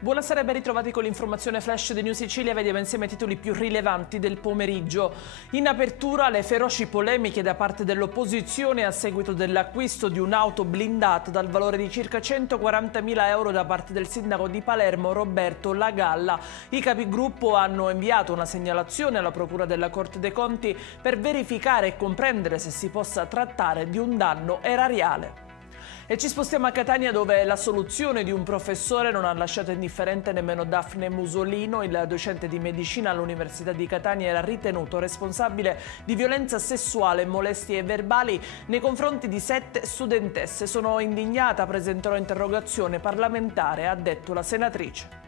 Buonasera e ben ritrovati con l'informazione flash di New Sicilia. Vediamo insieme i titoli più rilevanti del pomeriggio. In apertura le feroci polemiche da parte dell'opposizione a seguito dell'acquisto di un'auto blindata dal valore di circa 140.000 euro da parte del sindaco di Palermo Roberto Lagalla. I capigruppo hanno inviato una segnalazione alla Procura della Corte dei Conti per verificare e comprendere se si possa trattare di un danno erariale. E ci spostiamo a Catania, dove l'assoluzione di un professore non ha lasciato indifferente nemmeno Daphne Musolino. Il docente di medicina all'Università di Catania era ritenuto responsabile di violenza sessuale e molestie verbali nei confronti di 7 studentesse. Sono indignata, presenterò interrogazione parlamentare, ha detto la senatrice.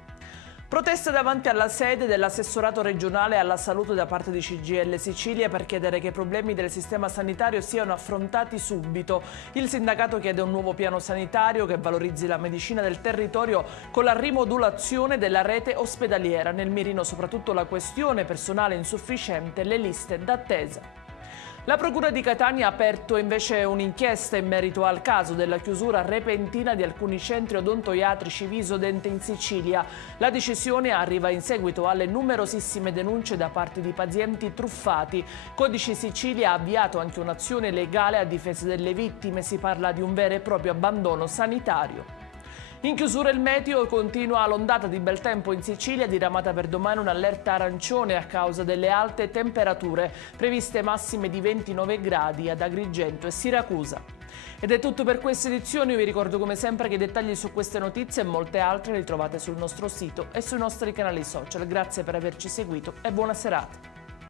Proteste davanti alla sede dell'assessorato regionale alla salute da parte di CGIL Sicilia per chiedere che i problemi del sistema sanitario siano affrontati subito. Il sindacato chiede un nuovo piano sanitario che valorizzi la medicina del territorio con la rimodulazione della rete ospedaliera. Nel mirino soprattutto la questione personale insufficiente e le liste d'attesa. La Procura di Catania ha aperto invece un'inchiesta in merito al caso della chiusura repentina di alcuni centri odontoiatrici Visodent in Sicilia. La decisione arriva in seguito alle numerosissime denunce da parte di pazienti truffati. Codice Sicilia ha avviato anche un'azione legale a difesa delle vittime. Si parla di un vero e proprio abbandono sanitario. In chiusura il meteo, continua l'ondata di bel tempo in Sicilia, diramata per domani un'allerta arancione a causa delle alte temperature, previste massime di 29 gradi ad Agrigento e Siracusa. Ed è tutto per questa edizione. Io vi ricordo come sempre che i dettagli su queste notizie e molte altre li trovate sul nostro sito e sui nostri canali social. Grazie per averci seguito e buona serata.